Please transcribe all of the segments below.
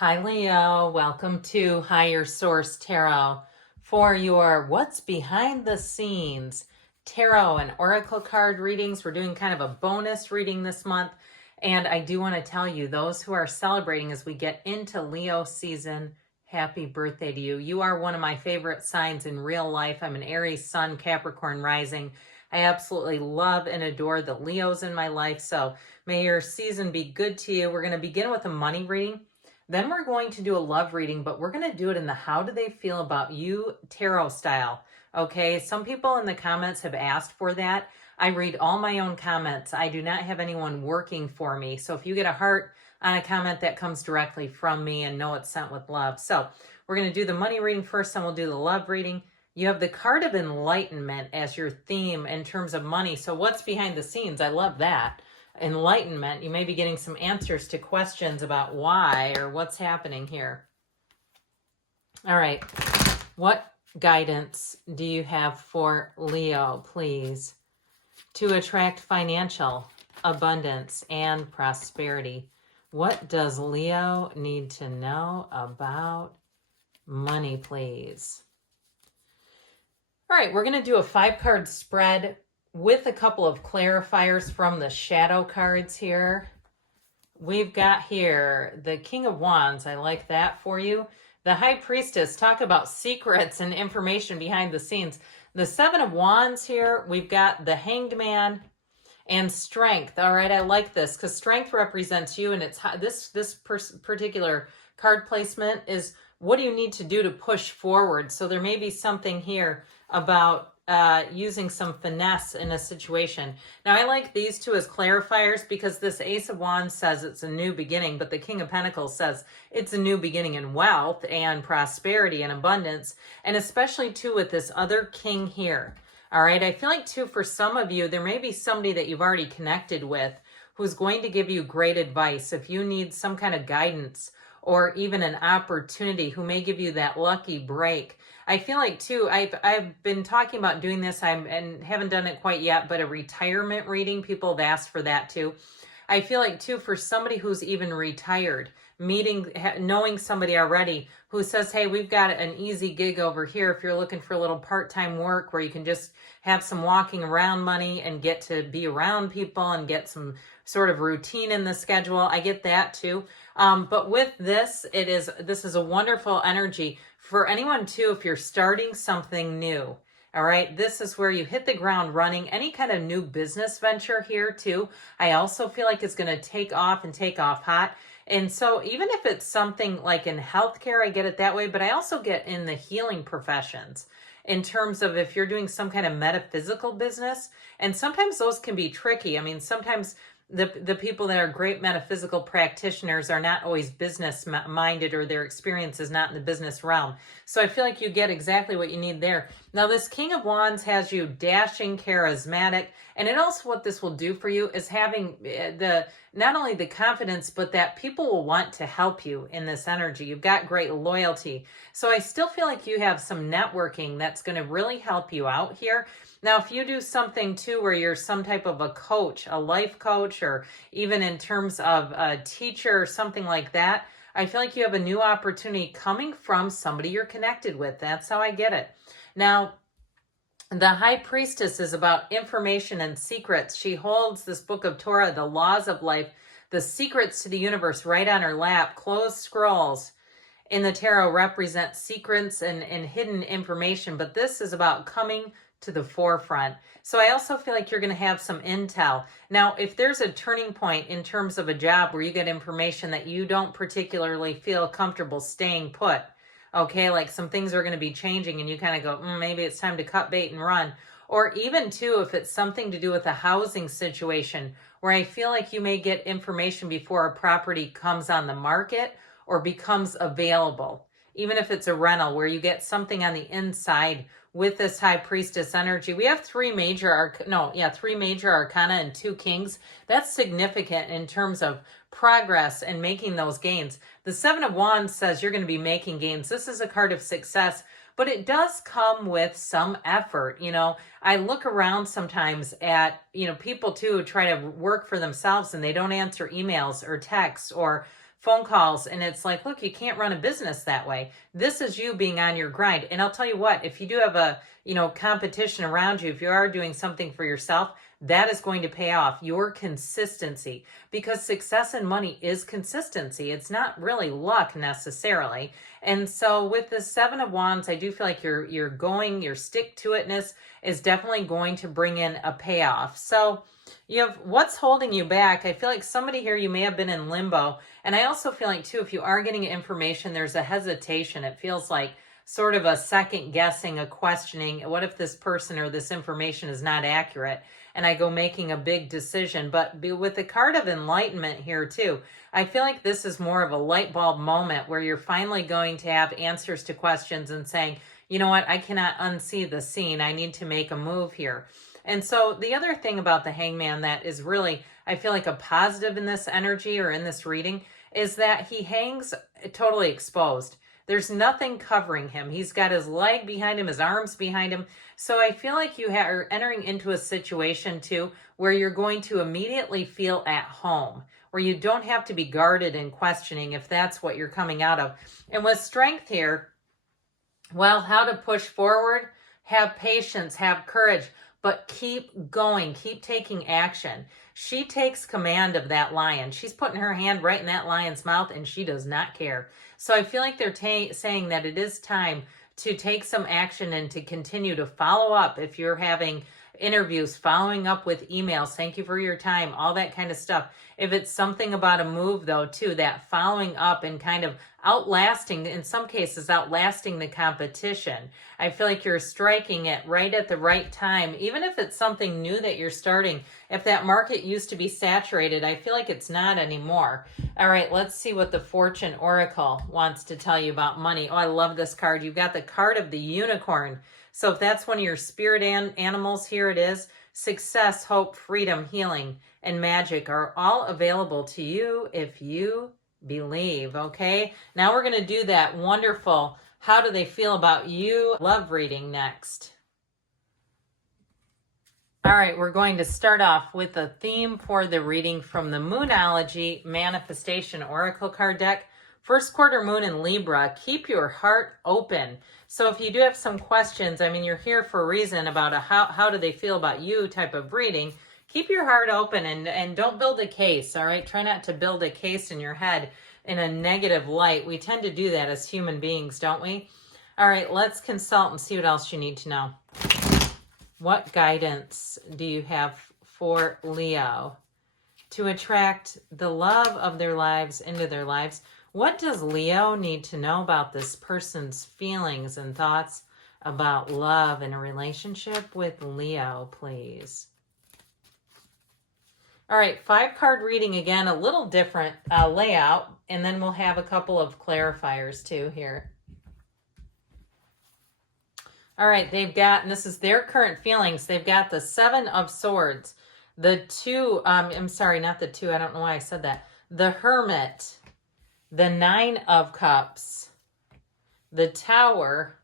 Hi, Leo. Welcome to Higher Source Tarot for your What's Behind the Scenes Tarot and Oracle card readings. We're doing kind of a bonus reading this month. And I do want to tell you, those who are celebrating as we get into Leo season, happy birthday to you. You are one of my favorite signs in real life. I'm an Aries Sun, Capricorn rising. I absolutely love and adore the Leos in my life. So may your season be good to you. We're going to begin with a money reading. Then we're going to do a love reading, but we're going to do it in the how do they feel about you tarot style. Okay, some people in the comments have asked for that. I read all my own comments. I do not have anyone working for me. So if you get a heart on a comment, that comes directly from me and know it's sent with love. So we're going to do the money reading first, then we'll do the love reading. You have the card of enlightenment as your theme in terms of money. So what's behind the scenes? I love that. Enlightenment. You may be getting some answers to questions about why or what's happening here. All right. What guidance do you have for Leo, please, to attract financial abundance and prosperity? What does Leo need to know about money, please? All right, we're going to do a 5-card spread with a couple of clarifiers from the shadow cards here. We've got here the King of Wands. I like that for you. The High Priestess. Talk about secrets and information behind the scenes. The 7 of Wands here. We've got the Hanged Man and Strength. All right, I like this because Strength represents you, and it's this particular card placement is what do you need to do to push forward. So there may be something here about using some finesse in a situation. Now, I like these two as clarifiers because this Ace of Wands says it's a new beginning, but the King of Pentacles says it's a new beginning in wealth and prosperity and abundance, and especially too with this other king here. All right, I feel like too for some of you, there may be somebody that you've already connected with who's going to give you great advice. If you need some kind of guidance or even an opportunity, who may give you that lucky break. I feel like too, I've been talking about doing this and haven't done it quite yet, but a retirement reading, people have asked for that too. I feel like too, for somebody who's even retired, knowing somebody already who says, hey, we've got an easy gig over here if you're looking for a little part-time work where you can just have some walking around money and get to be around people and get some sort of routine in the schedule. I get that too. But with this, this is a wonderful energy for anyone too, if you're starting something new. All right, this is where you hit the ground running. Any kind of new business venture here too, I also feel like it's going to take off and take off hot. And so even if it's something like in healthcare, I get it that way, but I also get in the healing professions in terms of if you're doing some kind of metaphysical business. And sometimes those can be tricky. I mean, sometimes the people that are great metaphysical practitioners are not always business minded, or their experience is not in the business realm. So I feel like you get exactly what you need there. Now, this King of Wands has you dashing, charismatic, and it also, what this will do for you is having not only the confidence, but that people will want to help you in this energy. You've got great loyalty. So I still feel like you have some networking that's going to really help you out here. Now, if you do something too where you're some type of a coach, a life coach, or even in terms of a teacher or something like that, I feel like you have a new opportunity coming from somebody you're connected with. That's how I get it. Now, the High Priestess is about information and secrets. She holds this book of Torah, the laws of life, the secrets to the universe right on her lap. Closed scrolls in the tarot represent secrets and hidden information, but this is about coming to the forefront. So I also feel like you're going to have some intel. Now, if there's a turning point in terms of a job where you get information that you don't particularly feel comfortable staying put, okay, like some things are going to be changing and you kind of go, maybe it's time to cut bait and run. Or even too, if it's something to do with a housing situation where I feel like you may get information before a property comes on the market or becomes available. Even if it's a rental where you get something on the inside with this High Priestess energy. We have three major arcana and 2 kings. That's significant in terms of progress and making those gains. The 7 of Wands says you're going to be making gains. This is a card of success, but it does come with some effort. You know, I look around sometimes at, people too who try to work for themselves and they don't answer emails or texts or phone calls, and it's like, look, you can't run a business that way. This is you being on your grind. And I'll tell you what, if you do have a, competition around you, if you are doing something for yourself, that is going to pay off. Your consistency, because success and money is consistency. It's not really luck necessarily. And so with the Seven of Wands, I do feel like your stick to itness is definitely going to bring in a payoff. So you have what's holding you back. I feel like somebody here, you may have been in limbo. And I also feel like too, if you are getting information, there's a hesitation. It feels like sort of a second guessing, a questioning. What if this person or this information is not accurate? And I go making a big decision. But with the card of enlightenment here too, I feel like this is more of a light bulb moment where you're finally going to have answers to questions and saying, you know what, I cannot unsee the scene. I need to make a move here. And so the other thing about the Hangman that is really, I feel like a positive in this energy or in this reading is that he hangs totally exposed. There's nothing covering him. He's got his leg behind him, his arms behind him. So I feel like you are entering into a situation too where you're going to immediately feel at home, where you don't have to be guarded and questioning if that's what you're coming out of. And with strength here, well, how to push forward, have patience, have courage, but keep going, keep taking action. She takes command of that lion. She's putting her hand right in that lion's mouth and she does not care. So I feel like they're saying that it is time to take some action and to continue to follow up. If you're having interviews, following up with emails, thank you for your time, all that kind of stuff. If it's something about a move though too, that following up and kind of outlasting, in some cases outlasting the competition. I feel like you're striking it right at the right time. Even if it's something new that you're starting, if that market used to be saturated, I feel like it's not anymore. All right, let's see what the Fortune Oracle wants to tell you about money. Oh, I love this card. You've got the card of the unicorn. So if that's one of your spirit animals, here it is. Success, hope, freedom, healing, and magic are all available to you if you believe, okay? Now we're going to do that wonderful, how do they feel about you love reading next. All right, we're going to start off with a theme for the reading from the Moonology Manifestation Oracle card deck. First quarter moon in Libra, keep your heart open. So if you do have some questions, I mean, you're here for a reason about how do they feel about you type of reading. Keep your heart open and don't build a case, all right? Try not to build a case in your head in a negative light. We tend to do that as human beings, don't we? All right, let's consult and see what else you need to know. What guidance do you have for Leo to attract the love of their lives into their lives? What does Leo need to know about this person's feelings and thoughts about love in a relationship with Leo, please? All right, 5-card reading again, a little different layout, and then we'll have a couple of clarifiers too here. All right, they've got, and this is their current feelings, they've got the 7 of Swords, the 2, I'm sorry, not the 2, I don't know why I said that, the Hermit, the 9 of Cups, the Tower,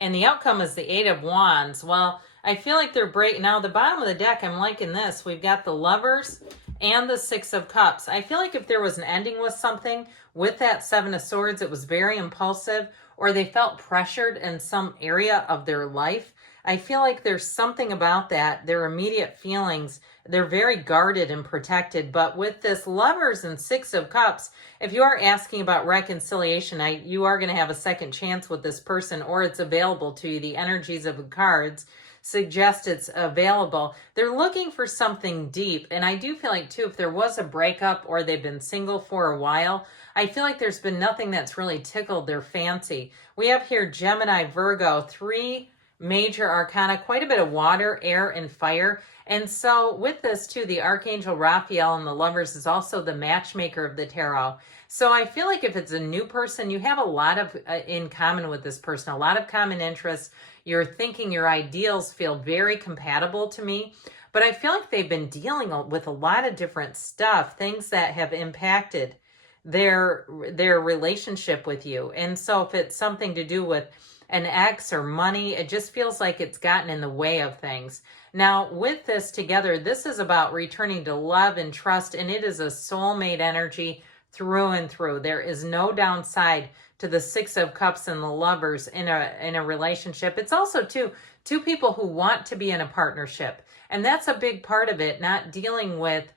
and the outcome is the 8 of Wands. Well, I feel like they're breaking. Now, the bottom of the deck, I'm liking this. We've got the Lovers and the 6 of Cups. I feel like if there was an ending with something, with that 7 of Swords, it was very impulsive, or they felt pressured in some area of their life. I feel like there's something about that, their immediate feelings, they're very guarded and protected. But with this Lovers and 6 of Cups, if you are asking about reconciliation, you are going to have a second chance with this person, or it's available to you. The energies of the cards suggest it's available. They're looking for something deep. And I do feel like too, if there was a breakup or they've been single for a while, I feel like there's been nothing that's really tickled their fancy. We have here Gemini, Virgo, 3 major arcana, quite a bit of water, air, and fire. And so with this too, the Archangel Raphael and the Lovers is also the matchmaker of the tarot. So I feel like if it's a new person, you have a lot of in common with this person, a lot of common interests. Your thinking, your ideals feel very compatible to me. But I feel like they've been dealing with a lot of different stuff, things that have impacted their relationship with you. And so if it's something to do with an ex or money, it just feels like it's gotten in the way of things. Now, with this together, this is about returning to love and trust, and it is a soulmate energy through and through. There is no downside to the Six of Cups and the Lovers in a relationship. It's also two people who want to be in a partnership. And that's a big part of it, not dealing with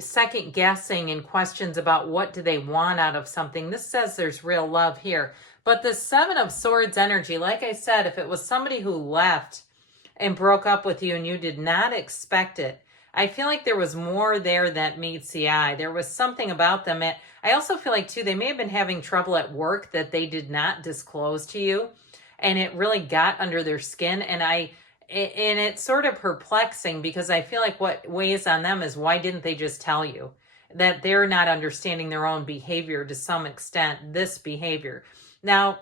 second guessing and questions about what do they want out of something. This says there's real love here. But the Seven of Swords energy, like I said, if it was somebody who left and broke up with you and you did not expect it, I feel like there was more there that meets the eye. There was something about them. I also feel like, too, they may have been having trouble at work that they did not disclose to you. And it really got under their skin. And it's sort of perplexing because I feel like what weighs on them is why didn't they just tell you that they're not understanding their own behavior to some extent, this behavior. Now,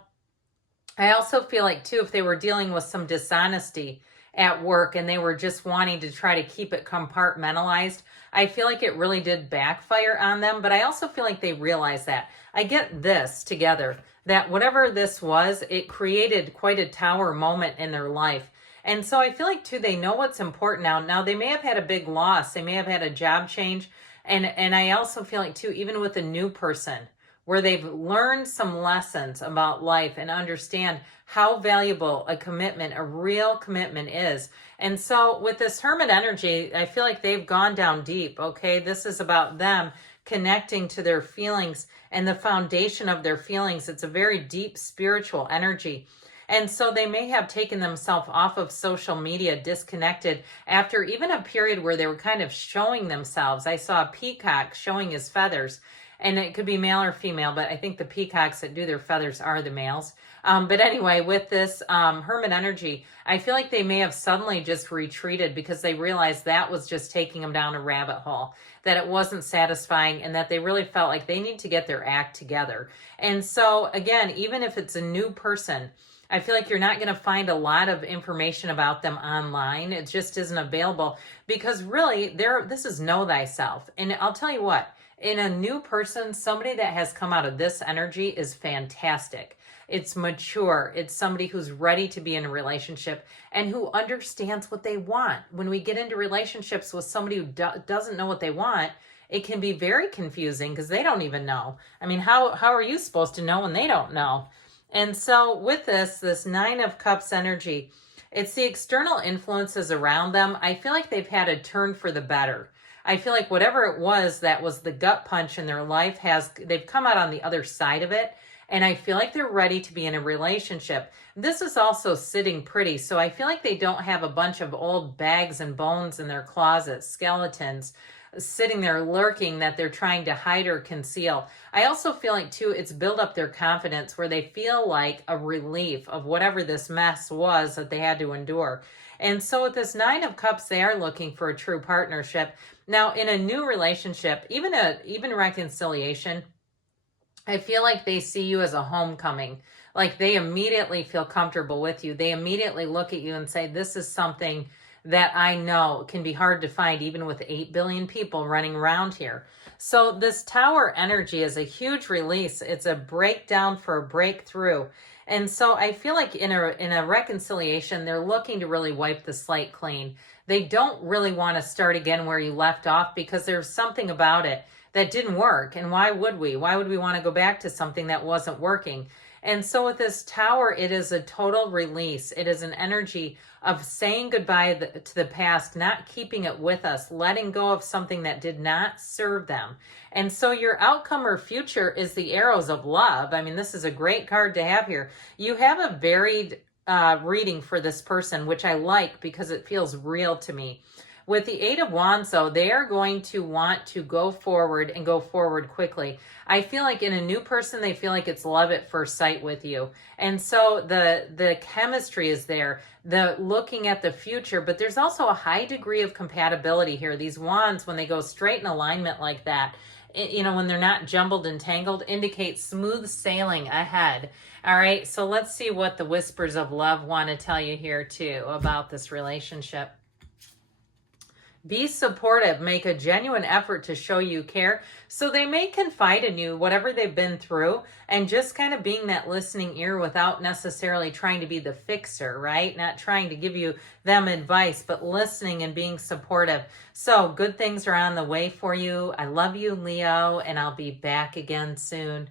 I also feel like, too, if they were dealing with some dishonesty at work and they were just wanting to try to keep it compartmentalized, I feel like it really did backfire on them. But I also feel like they realized that. I get this together, that whatever this was, it created quite a tower moment in their life. And so I feel like, too, they know what's important now. Now, they may have had a big loss. They may have had a job change. And I also feel like, too, even with a new person, where they've learned some lessons about life and understand how valuable a commitment, a real commitment is. And so with this Hermit energy, I feel like they've gone down deep, okay? This is about them connecting to their feelings and the foundation of their feelings. It's a very deep spiritual energy. And so they may have taken themselves off of social media, disconnected after even a period where they were kind of showing themselves. I saw a peacock showing his feathers. And it could be male or female, but I think the peacocks that do their feathers are the males. But anyway, with this Hermit energy, I feel like they may have suddenly just retreated because they realized that was just taking them down a rabbit hole, that it wasn't satisfying, and that they really felt like they need to get their act together. And so, again, even if it's a new person, I feel like you're not going to find a lot of information about them online. It just isn't available because really, this is know thyself. And I'll tell you what, in a new person, somebody that has come out of this energy is fantastic. It's mature. It's somebody who's ready to be in a relationship and who understands what they want. When we get into relationships with somebody who doesn't know what they want, it can be very confusing because they don't even know. I mean, how are you supposed to know when they don't know? And so with this Nine of Cups energy, it's the external influences around them. I feel like they've had a turn for the better. I feel like whatever it was that was the gut punch in their life, they've come out on the other side of it. And I feel like they're ready to be in a relationship. This is also sitting pretty. So I feel like they don't have a bunch of old bags and bones in their closet, skeletons, sitting there lurking that they're trying to hide or conceal. I also feel like, too, it's built up their confidence where they feel like a relief of whatever this mess was that they had to endure. And so with this Nine of Cups, they are looking for a true partnership. Now, in a new relationship, even reconciliation, I feel like they see you as a homecoming. Like they immediately feel comfortable with you. They immediately look at you and say, this is something that I know can be hard to find even with 8 billion people running around here. So this Tower energy is a huge release. It's a breakdown for a breakthrough. And so I feel like in a reconciliation, they're looking to really wipe the slate clean. They don't really want to start again where you left off because there's something about it that didn't work. And why would we? Why would we want to go back to something that wasn't working? And so with this Tower, it is a total release. It is an energy of saying goodbye to the past, not keeping it with us, letting go of something that did not serve them. And so your outcome or future is the Arrows of Love. I mean, this is a great card to have here. You have a varied reading for this person, which I like because it feels real to me. With the Eight of Wands, though, they are going to want to go forward and go forward quickly. I feel like in a new person, they feel like it's love at first sight with you. And so the chemistry is there, the looking at the future, but there's also a high degree of compatibility here. These wands, when they go straight in alignment like that, when they're not jumbled and tangled, indicate smooth sailing ahead. All right, so let's see what the Whispers of Love want to tell you here, too, about this relationship. Be supportive, make a genuine effort to show you care. So they may confide in you whatever they've been through, and just kind of being that listening ear without necessarily trying to be the fixer, right? Not trying to give you them advice, but listening and being supportive. So good things are on the way for you. I love you, Leo, and I'll be back again soon.